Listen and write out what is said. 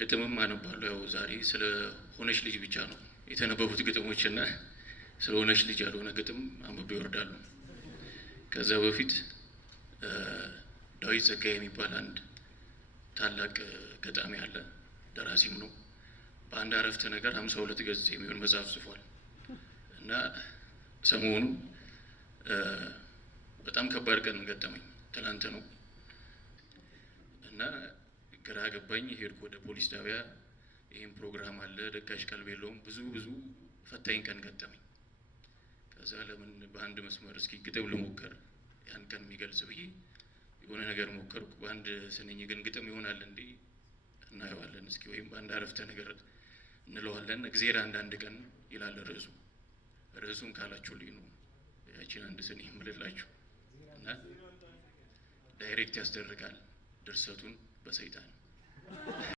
ግጥምም አነባለሁ። ያው ዛሬ ስለ ሆነች ልጅ ብቻ ነው የተነበቡት ግጥሞችና ስለ ሆነች ልጅ ያልሆነ ግጥም አንብቤ ይወርዳሉ። ከዛ በፊት ዳዊት ጸጋዬ የሚባል አንድ ታላቅ ገጣሚ አለ፣ ደራሲም ነው። በአንድ አረፍተ ነገር 52 ገጽ የሚሆን መጽሐፍ ጽፏል እና ሰሞኑ በጣም ከባድ ቀን ገጠመኝ። ትናንት ነው እና ግራ ገባኝ። ሄድኩ ወደ ፖሊስ ጣቢያ። ይህም ፕሮግራም አለ፣ ደጋሽ ቀልብ የለውም። ብዙ ፈታኝ ቀን ገጠመኝ። ከዛ ለምን በአንድ መስመር እስኪ ግጥም ልሞክር ያን ቀን የሚገልጽ ብዬ የሆነ ነገር ሞከርኩ። በአንድ ስንኝ ግን ግጥም ይሆናል እንዴ? እናየዋለን እስኪ፣ ወይም በአንድ አረፍተ ነገር እንለዋለን። እግዜር አንዳንድ ቀን ይላል ርዕሱ። ርዕሱን ካላችሁልኝ ነው ያቺን አንድ ስንኝ የምልላችሁ እና ዳይሬክት ያስደርጋል ድርሰቱን በሰይጣን